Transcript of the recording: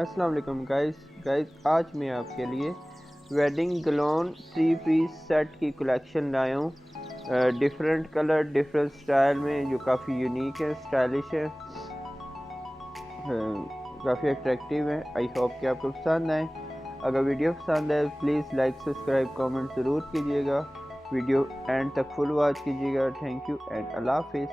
अस्सलाम वालेकुम गाइस आज मैं आपके लिए वेडिंग गलोन 3 पीस सेट की कलेक्शन लाया हूँ। डिफरेंट कलर डिफरेंट स्टाइल में जो काफ़ी यूनिक है, स्टाइलिश है, काफ़ी अट्रैक्टिव है। आई होप कि आपको पसंद आए। अगर वीडियो पसंद आए प्लीज़ लाइक सब्सक्राइब कमेंट ज़रूर कीजिएगा। वीडियो एंड तक फुल वॉच कीजिएगा। थैंक यू एंड अल्लाह हाफिज़।